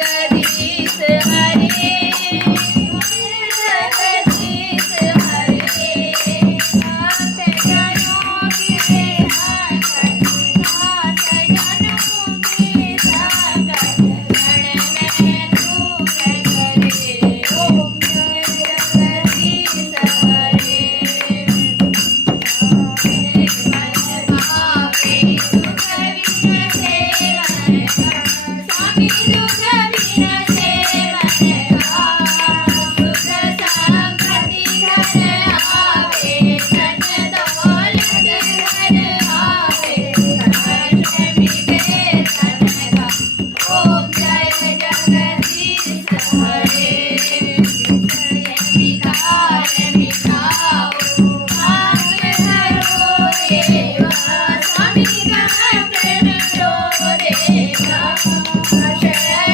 जगदीश हरे जगदीश हरे भक्त जनों के संकट नाथ जनों के संकट क्षण में दूर करे ओम जय जगदीश हरे ओम जय जगदीश